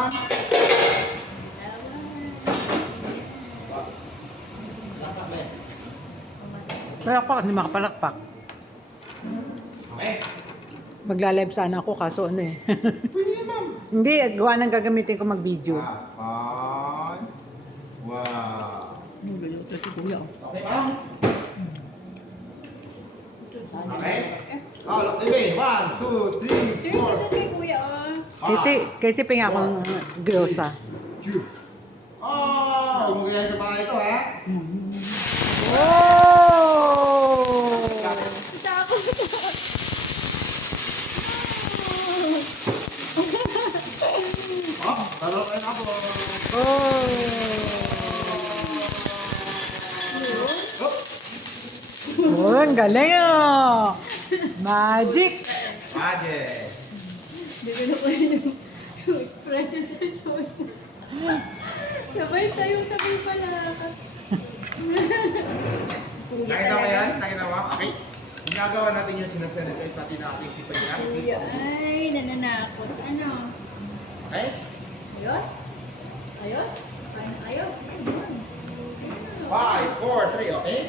ma'am? Palakpak, hindi makapalakpak. Okay. Magla-live sana ako, kaso ano eh. Pwede ma'am. Hindi, gawa ng gagamitin ko mag-video. One. Wow. Nagluluto si Kuya. Okay ma'am? Okay. Oh, look, David. 1, 2, 3, 4. kay Kuya, oh. Kasi pinga akong gyoza. Oh, umugayan sa mga ito, ha? Oh! Basta ako. Oh, talo kayo na po. Oh! Oh, ang galing oh! Magic! Magic. Hindi ko na kayo yung expression sa John. Sabay tayo, sabay pala. Nakita mo yan? Nakita mo? Okay. Ginagawa natin yung sinasanitize natin na ating sipag niya. Kuya, ay, nananakot. Ano? Okay? Ayos? Ayos? Ayos? Ayun. 5, 4, 3, okay?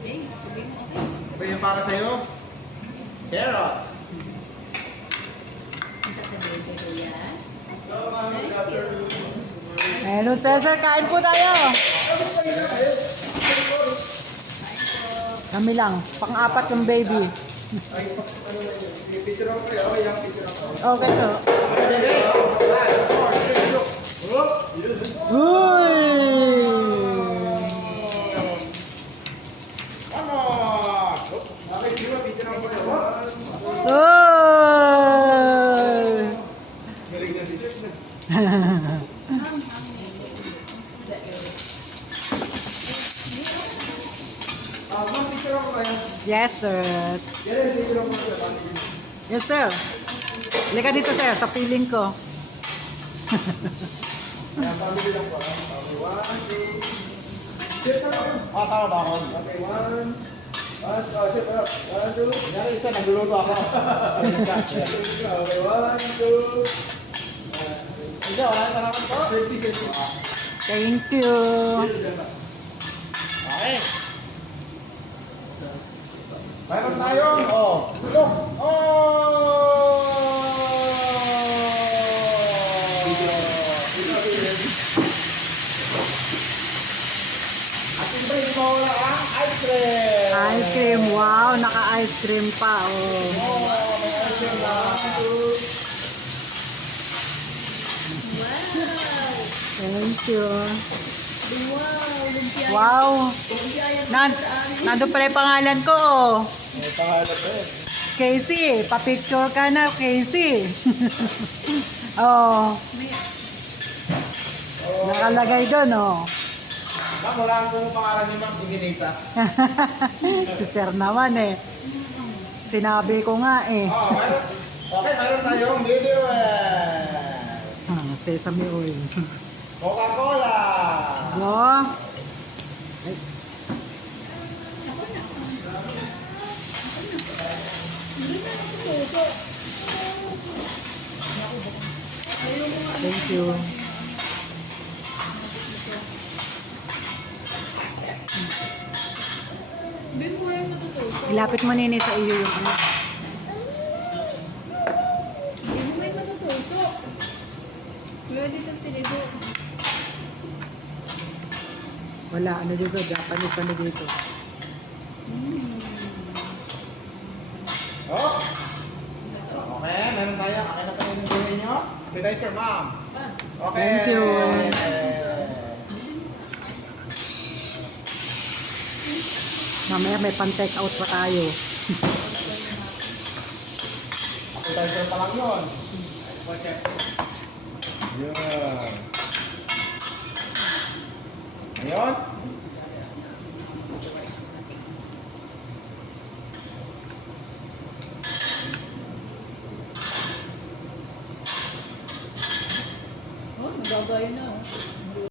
Okay, sabihin mo okay. Ito yung para sa'yo. Carrots. Ang sasabihin kay Kuya. Thank you. Hello, Cesar, kain po tayo! Kami lang, pang-apat yung baby. Okay to. Okay, baby. 5, 4, 3, 2. Uy! One more. Okay, di ba? Picture ako na. Uy! Galing na picture. Ma'am, picture ako kayo. Yes, sir. Yan, picture ako kayo. Yes, sir. Halika dito, sir, sa piling ko. Family lang po. Okay, 1, 2. Sit up. Tama ba ako? Okay, 1. Sit up. 1, 2. Kunyari isa, nagluluto ako. Okay, 1, 2. Hindi, wala na naman po. Safety. Thank you. Okay. Mayroon tayong, look. At siyempre, hindi mawala ang ice cream. Ice cream. Wow, naka-ice cream pa. Oh. May ice cream na. Wow! Thank you. Wow! Lumpia. Wow. Lumpia yan Nan sa amin. nandun pala yung pangalan ko. Oh. May pangalan pa yun. Casey, pa-picture ka na, Casey. Oh, May nakalagay doon, oh. Ma'am, wala akong pangalan ni Ma'am Iginita. Si Sir naman eh. Sinabi ko nga eh. Mayroon tayong video Sesame oil. Coca-Cola. No? Thank you. Hindi mo rin matututo. Ilapit mo nini sa iyo yung ano. Hindi mo rin matututo. Meron dito tinido. Wala, ano dito, Japanese ano dito. Oh. Okay, meron tayo. Akin na pa yung gawin nyo. Appetizer, Ma'am. Okay. Thank you. Mamaya may pan-take out pa tayo. Appetizer pa lang yun. Yun. Ayun.